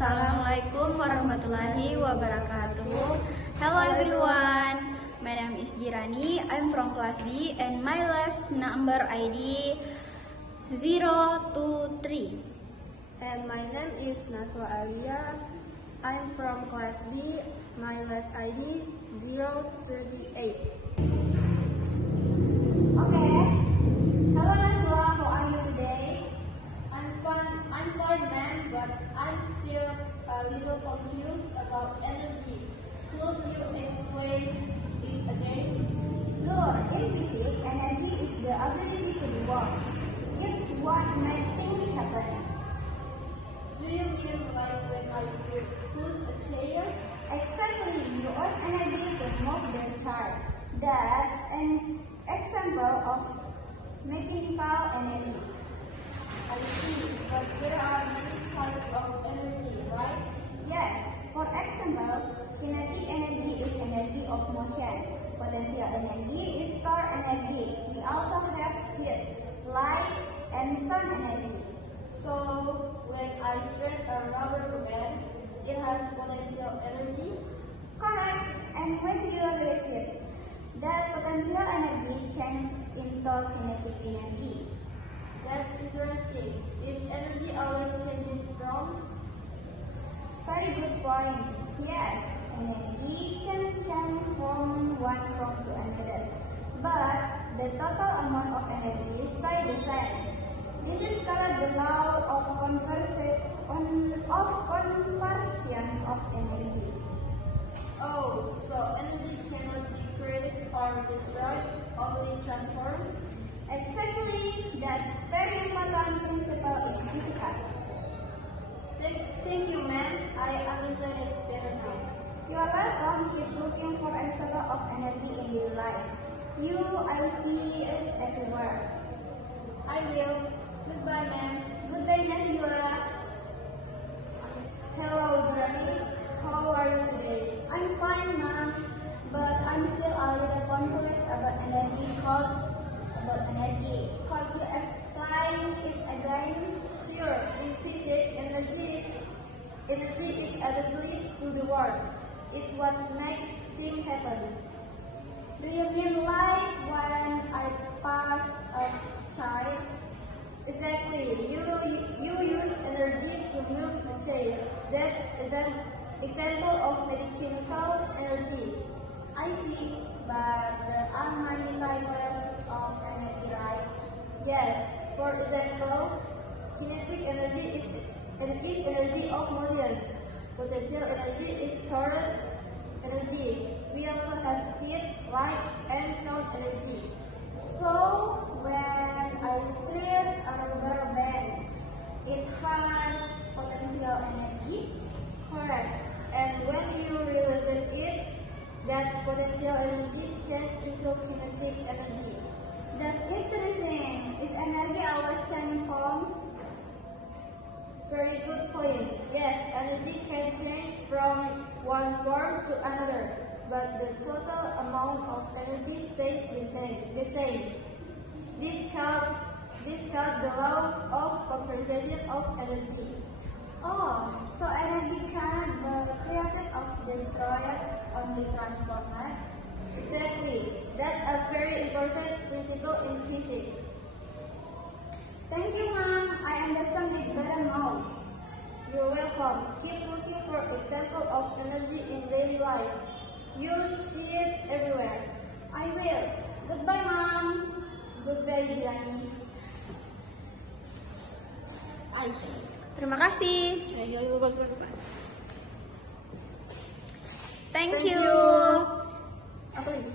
Assalamualaikum warahmatullahi wabarakatuh. Hello everyone, my name is Jirani. I'm from class B and my last number ID 023. And my name is Naswa Alia. I'm from class B. My last ID 038. Okay. Hello Naswa, how are you today? I'm fine, ma'am, but I'm still a little confused about energy. Could you explain it again? Sure, in physics, energy is the ability to do work. It's what makes things happen. Do you mean like when I push a chair? Exactly, you use energy to move the chair. That's an example of mechanical energy. I see, but there are many types of energy, right? Yes, for example, kinetic energy is energy of motion. Potential energy is stored energy. We also have heat, light, and sun energy. So, when I stretch a rubber band, it has potential energy? Correct, and when you release it, that potential energy changes into kinetic energy. That's interesting. Is energy always changing forms? Very good point. Yes, energy can change from one form to another, but the total amount of energy stays the same. This is called the law of conversion of energy. Oh, so energy cannot be created or destroyed, only transformed? Exactly, that's very important principle in physics. Thank you, ma'am. I understand it better now. You are welcome. Keep looking for example of energy in your life. I see it everywhere. I will. Goodbye, ma'am. Good day, Nasila. Hello, Jirani. How are you today? I'm fine, ma'am, but I'm still a little confused about energy. Could you explain it again? Sure. In physics, energy is ability to the world. It's what makes things happen. Do you mean like when I pass a child? Exactly. You use energy to move the chair. That's an example of mechanical energy. I see, but there are many types of energy, right? Yes. For example, kinetic energy is energy of motion. Potential energy is stored energy. We also have heat, light, and sound energy. So, when I stretch a rubber band, it has potential energy? Correct. And when you release it, that potential energy changes into kinetic energy. That's interesting. Is energy always changing forms? Very good point. Yes, energy can change from one form to another, but the total amount of energy stays the same. This called the law of conservation of energy. Oh, so energy cannot be created or destroyed, only transformed? Exactly. That's a very important principle in physics. Thank you, ma'am. I understand it better now. You're welcome. Keep looking for examples of energy in daily life. You'll see it everywhere. I will. Goodbye, ma'am. Goodbye, Jirani. Terima kasih. Thank you. Apa ini?